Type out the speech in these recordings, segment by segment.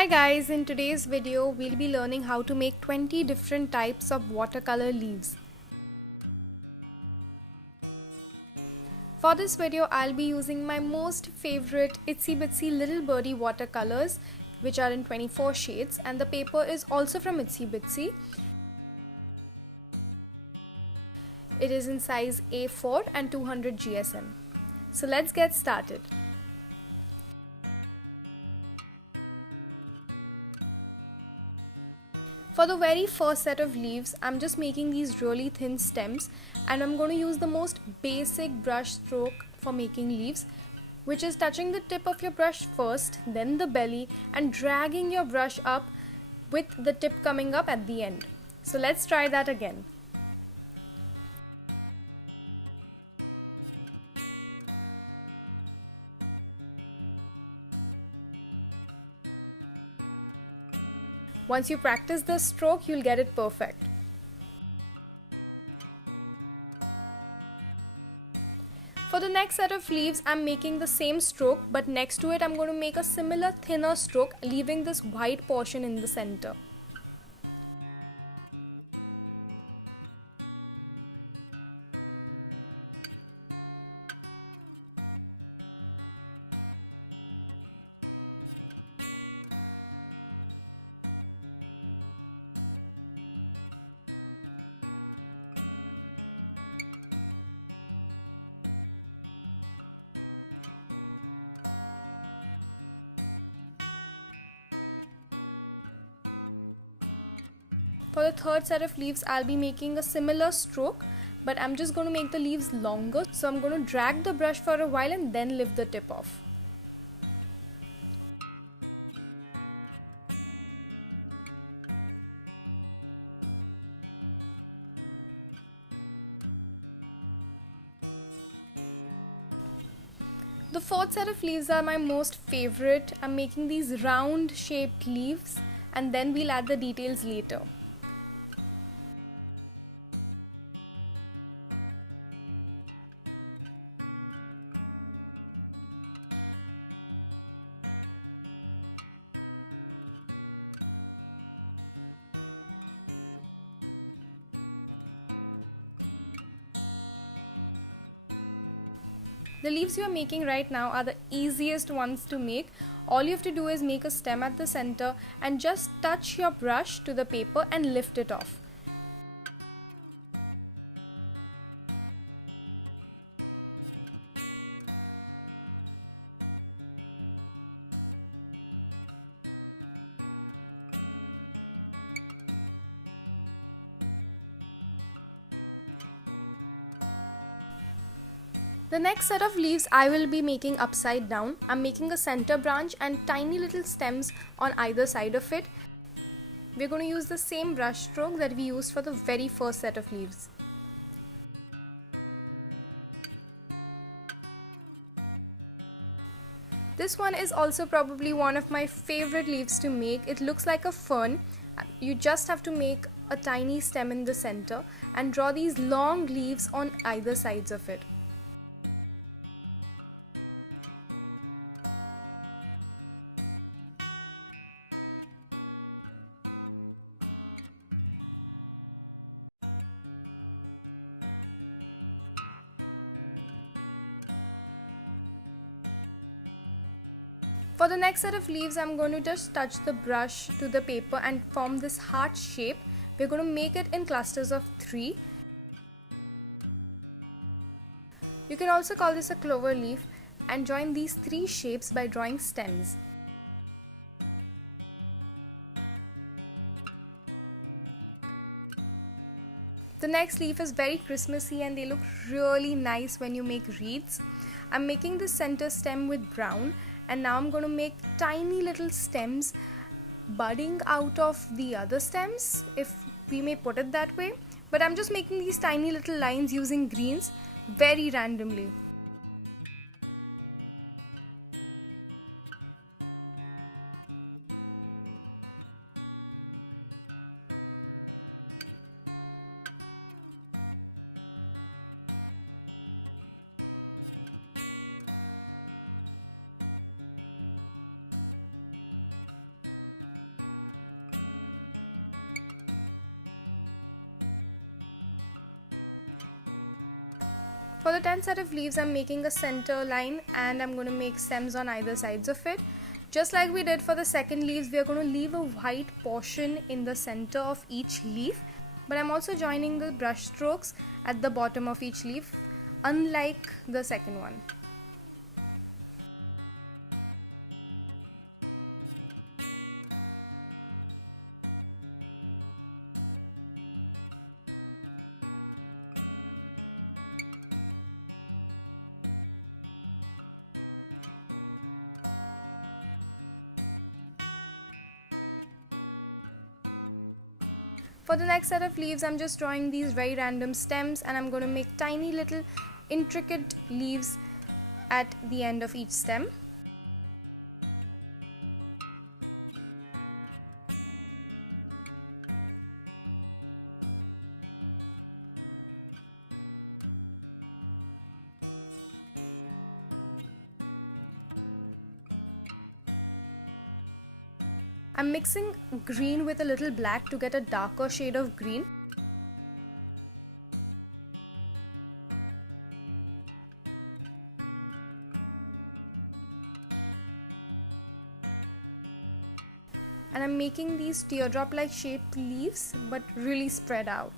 Hi guys, in today's video we'll be learning how to make 20 different types of watercolor leaves. For this video I'll be using my most favorite itsy bitsy little birdie watercolors, which are in 24 shades, and the paper is also from itsy bitsy. It is in size A4 and 200 GSM. So let's get started. For the very first set of leaves, I'm just making these really thin stems, and I'm going to use the most basic brush stroke for making leaves, which is touching the tip of your brush first, then the belly, and dragging your brush up with the tip coming up at the end. So let's try that again. Once you practice this stroke, you'll get it perfect. For the next set of leaves, I'm making the same stroke, but next to it I'm going to make a similar thinner stroke, leaving this white portion in the center. For the third set of leaves, I'll be making a similar stroke, but I'm just going to make the leaves longer. So I'm going to drag the brush for a while and then lift the tip off. The fourth set of leaves are my most favorite. I'm making these round shaped leaves, and then we'll add the details later. The leaves you are making right now are the easiest ones to make. All you have to do is make a stem at the center and just touch your brush to the paper and lift it off. The next set of leaves I will be making upside down. I'm making a center branch and tiny little stems on either side of it. We're going to use the same brush stroke that we used for the very first set of leaves. This one is also probably one of my favorite leaves to make. It looks like a fern. You just have to make a tiny stem in the center and draw these long leaves on either sides of it. For the next set of leaves, I'm going to just touch the brush to the paper and form this heart shape. We're going to make it in clusters of 3. You can also call this a clover leaf and join these 3 shapes by drawing stems. The next leaf is very Christmassy and they look really nice when you make wreaths. I'm making the center stem with brown, and now I'm going to make tiny little stems budding out of the other stems, if we may put it that way. But I'm just making these tiny little lines using greens very randomly. For the 10th set of leaves, I'm making a center line and I'm going to make stems on either sides of it. Just like we did for the second leaves, we are going to leave a white portion in the center of each leaf, but I'm also joining the brush strokes at the bottom of each leaf, unlike the second one. For the next set of leaves, I'm just drawing these very random stems and I'm going to make tiny little intricate leaves at the end of each stem. I'm mixing green with a little black to get a darker shade of green. And I'm making these teardrop-like shaped leaves, but really spread out.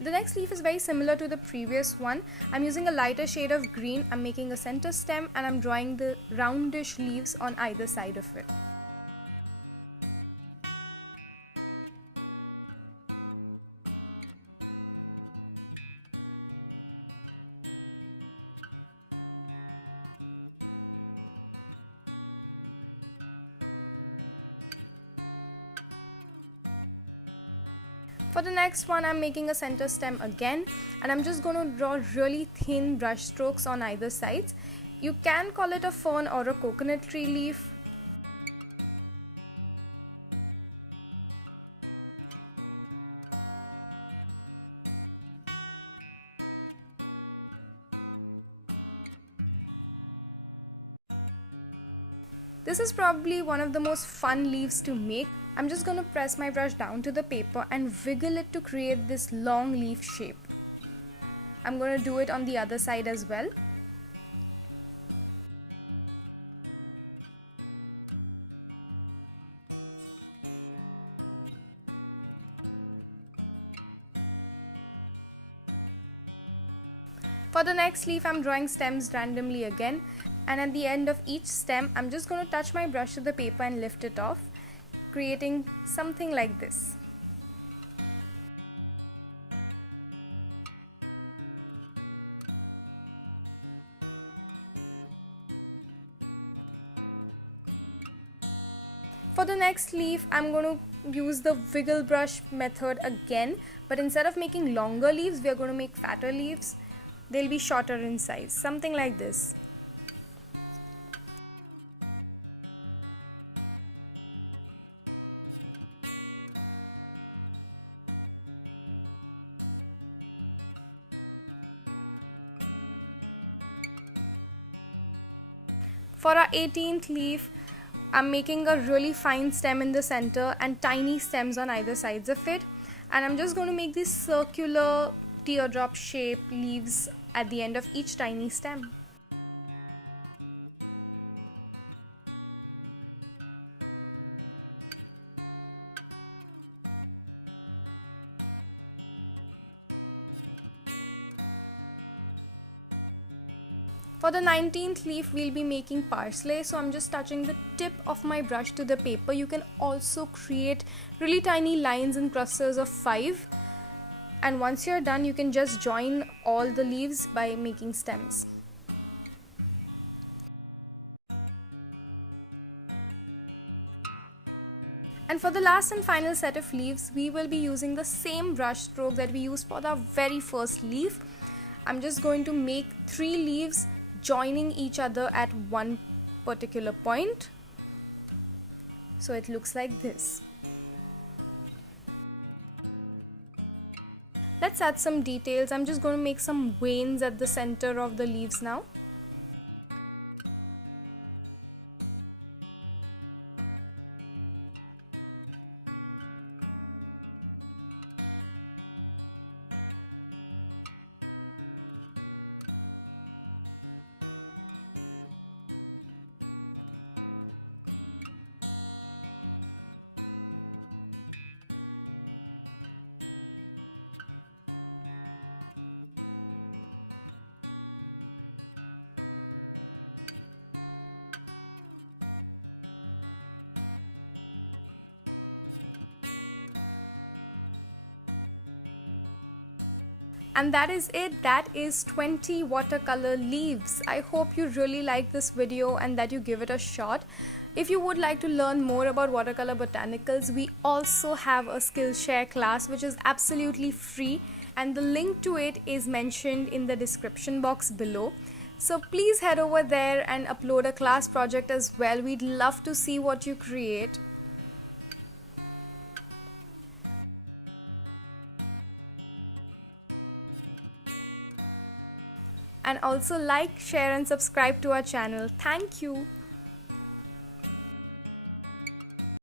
The next leaf is very similar to the previous one. I'm using a lighter shade of green. I'm making a center stem and I'm drawing the roundish leaves on either side of it. For the next one, I'm making a center stem again and I'm just going to draw really thin brush strokes on either sides. You can call it a fern or a coconut tree leaf. This is probably one of the most fun leaves to make. I'm just going to press my brush down to the paper and wiggle it to create this long leaf shape. I'm going to do it on the other side as well. For the next leaf, I'm drawing stems randomly again, and at the end of each stem, I'm just going to touch my brush to the paper and lift it off, creating something like this. For the next leaf, I'm going to use the wiggle brush method again, but instead of making longer leaves, we are going to make fatter leaves. They'll be shorter in size, something like this. For our 18th leaf, I'm making a really fine stem in the center and tiny stems on either sides of it, and I'm just going to make these circular teardrop shaped leaves at the end of each tiny stem. For the 19th leaf, we'll be making parsley, so I'm just touching the tip of my brush to the paper. You can also create really tiny lines in clusters of 5. And once you're done, you can just join all the leaves by making stems. And for the last and final set of leaves, we will be using the same brush stroke that we used for the very first leaf. I'm just going to make 3 leaves joining each other at one particular point. So it looks like this. Let's add some details. I'm just going to make some veins at the center of the leaves now. And that is it. That is 20 watercolor leaves. I hope you really like this video and that you give it a shot. If you would like to learn more about watercolor botanicals, we also have a skillshare class which is absolutely free, and the link to it is mentioned in the description box below. So please head over there and upload a class project as well. We'd love to see what you create. And also like, share and subscribe to our channel. Thank you.